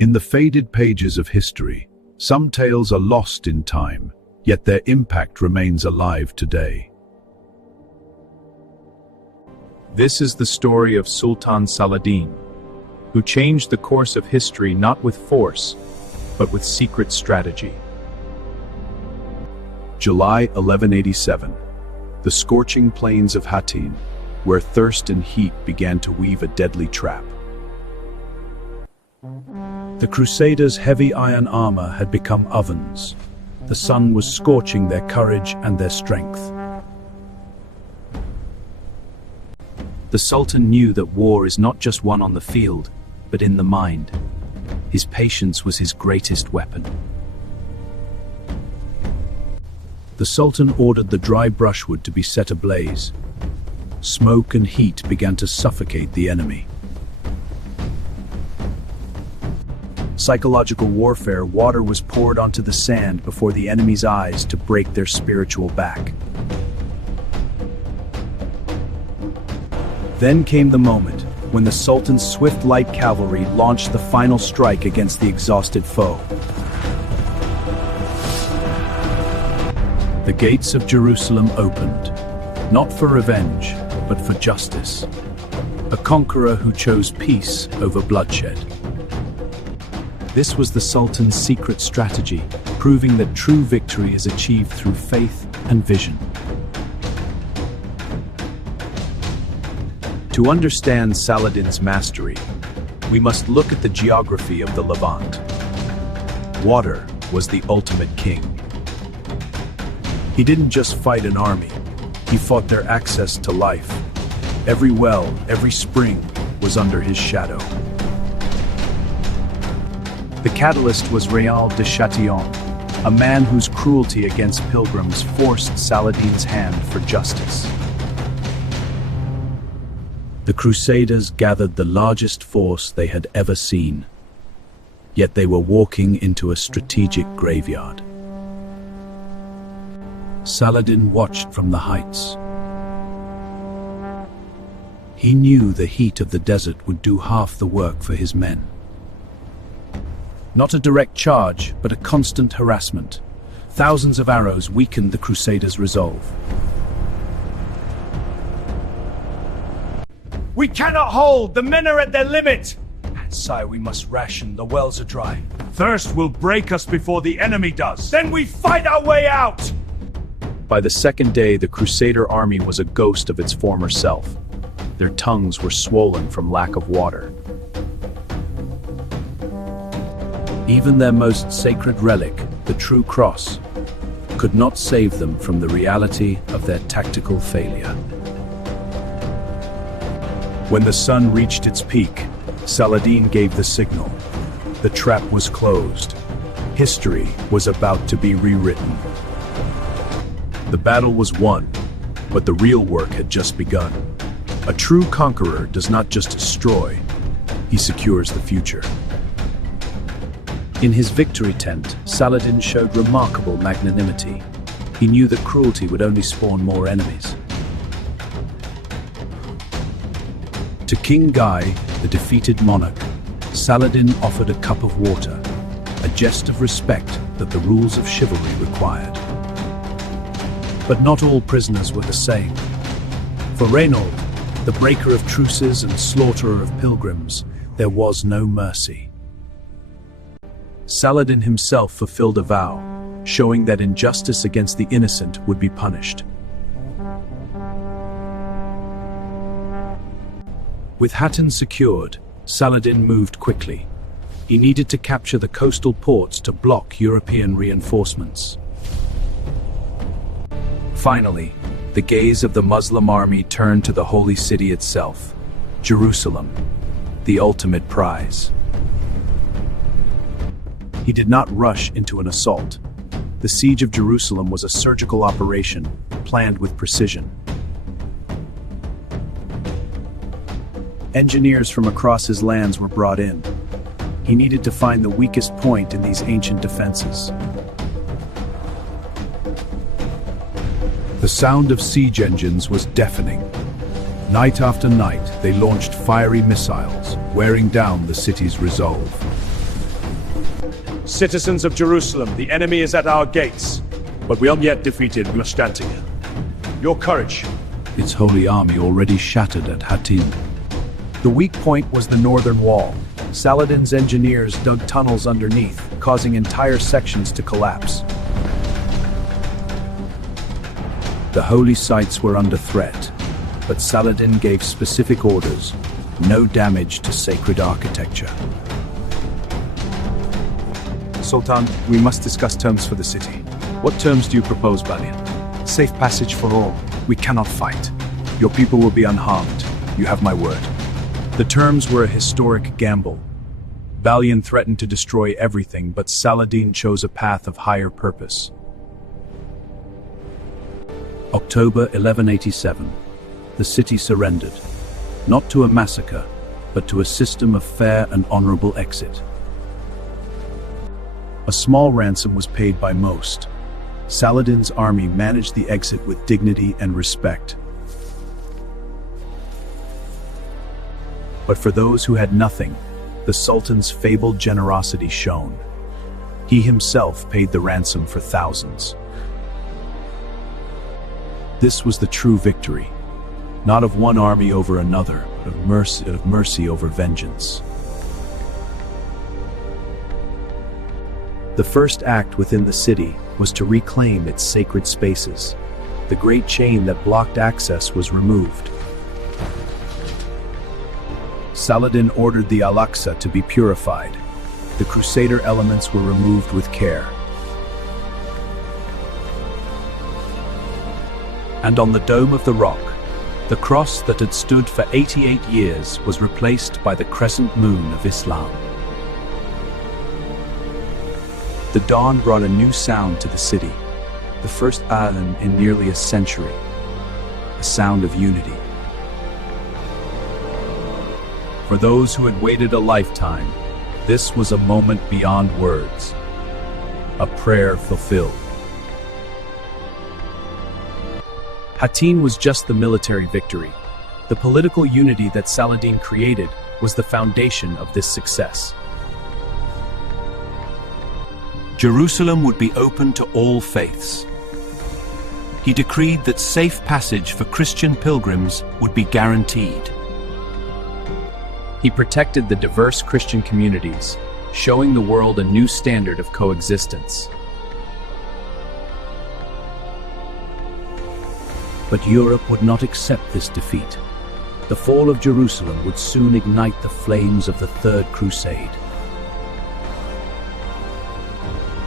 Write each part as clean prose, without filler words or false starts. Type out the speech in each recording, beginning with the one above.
In the faded pages of history, some tales are lost in time, yet their impact remains alive today. This is the story of Sultan Saladin, who changed the course of history not with force, but with secret strategy. July 1187. The scorching plains of Hattin, where thirst and heat began to weave a deadly trap. The Crusaders' heavy iron armor had become ovens. The sun was scorching their courage and their strength. The Sultan knew that war is not just won on the field, but in the mind. His patience was his greatest weapon. The Sultan ordered the dry brushwood to be set ablaze. Smoke and heat began to suffocate the enemy. Psychological warfare, water was poured onto the sand before the enemy's eyes to break their spiritual back. Then came the moment when the Sultan's swift light cavalry launched the final strike against the exhausted foe. The gates of Jerusalem opened, not for revenge, but for justice. A conqueror who chose peace over bloodshed. This was the Sultan's secret strategy, proving that true victory is achieved through faith and vision. To understand Saladin's mastery, we must look at the geography of the Levant. Water was the ultimate king. He didn't just fight an army, he fought their access to life. Every well, every spring was under his shadow. The catalyst was Raoul de Chatillon, a man whose cruelty against pilgrims forced Saladin's hand for justice. The Crusaders gathered the largest force they had ever seen, yet they were walking into a strategic graveyard. Saladin watched from the heights. He knew the heat of the desert would do half the work for his men. Not a direct charge, but a constant harassment. Thousands of arrows weakened the Crusaders' resolve. We cannot hold! The men are at their limit! Sire, we must ration. The wells are dry. Thirst will break us before the enemy does. Then we fight our way out! By the second day, the Crusader army was a ghost of its former self. Their tongues were swollen from lack of water. Even their most sacred relic, the true cross, could not save them from the reality of their tactical failure. When the sun reached its peak, Saladin gave the signal. The trap was closed. History was about to be rewritten. The battle was won, but the real work had just begun. A true conqueror does not just destroy, he secures the future. In his victory tent, Saladin showed remarkable magnanimity. He knew that cruelty would only spawn more enemies. To King Guy, the defeated monarch, Saladin offered a cup of water, a jest of respect that the rules of chivalry required. But not all prisoners were the same. For Reynaud, the breaker of truces and slaughterer of pilgrims, there was no mercy. Saladin himself fulfilled a vow, showing that injustice against the innocent would be punished. With Hattin secured, Saladin moved quickly. He needed to capture the coastal ports to block European reinforcements. Finally, the gaze of the Muslim army turned to the holy city itself, Jerusalem, the ultimate prize. He did not rush into an assault. The siege of Jerusalem was a surgical operation, planned with precision. Engineers from across his lands were brought in. He needed to find the weakest point in these ancient defenses. The sound of siege engines was deafening. Night after night, they launched fiery missiles, wearing down the city's resolve. Citizens of Jerusalem, the enemy is at our gates, but we aren't yet defeated. We are standing here. Your courage. Its holy army already shattered at Hattin. The weak point was the northern wall. Saladin's engineers dug tunnels underneath, causing entire sections to collapse. The holy sites were under threat, but Saladin gave specific orders: no damage to sacred architecture. Sultan, we must discuss terms for the city. What terms do you propose, Balian? Safe passage for all. We cannot fight. Your people will be unharmed. You have my word. The terms were a historic gamble. Balian threatened to destroy everything, but Saladin chose a path of higher purpose. October 1187. The city surrendered, not to a massacre, but to a system of fair and honorable exit. A small ransom was paid by most. Saladin's army managed the exit with dignity and respect. But for those who had nothing, the Sultan's fabled generosity shone. He himself paid the ransom for thousands. This was the true victory, not of one army over another, but of mercy over vengeance. The first act within the city was to reclaim its sacred spaces. The great chain that blocked access was removed. Saladin ordered the Al-Aqsa to be purified. The Crusader elements were removed with care. And on the dome of the rock, the cross that had stood for 88 years was replaced by the crescent moon of Islam. The dawn brought a new sound to the city, the first adhan in nearly a century, a sound of unity. For those who had waited a lifetime, this was a moment beyond words, a prayer fulfilled. Hattin was just the military victory. The political unity that Saladin created was the foundation of this success. Jerusalem would be open to all faiths. He decreed that safe passage for Christian pilgrims would be guaranteed. He protected the diverse Christian communities, showing the world a new standard of coexistence. But Europe would not accept this defeat. The fall of Jerusalem would soon ignite the flames of the Third Crusade.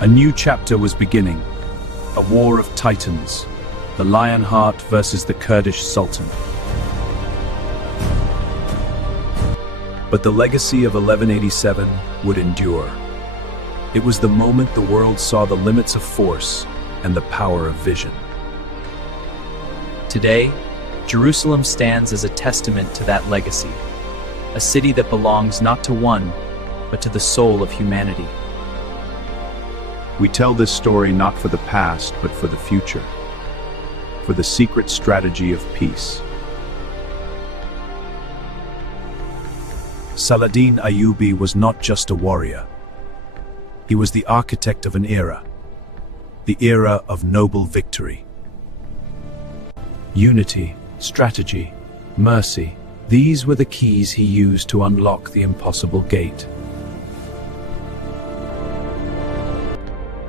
A new chapter was beginning, a war of titans, the Lionheart versus the Kurdish Sultan. But the legacy of 1187 would endure. It was the moment the world saw the limits of force and the power of vision. Today, Jerusalem stands as a testament to that legacy, a city that belongs not to one, but to the soul of humanity. We tell this story not for the past, but for the future, for the secret strategy of peace. Selahaddin Eyyubi was not just a warrior. He was the architect of an era, the era of noble victory. Unity, strategy, mercy, these were the keys he used to unlock the impossible gate.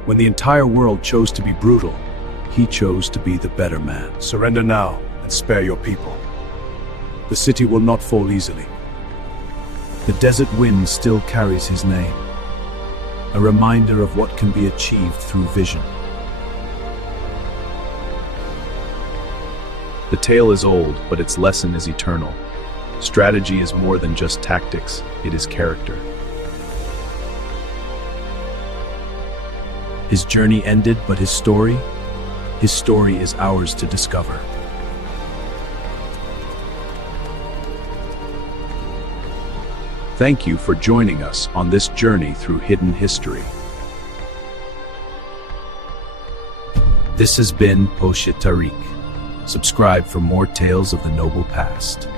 When the entire world chose to be brutal, he chose to be the better man. Surrender now and spare your people. The city will not fall easily. The desert wind still carries his name, a reminder of what can be achieved through vision. The tale is old, but its lesson is eternal. Strategy is more than just tactics, it is character. His journey ended, but his story is ours to discover. Thank you for joining us on this journey through hidden history. This has been Posh Tariq. Subscribe for more tales of the noble past.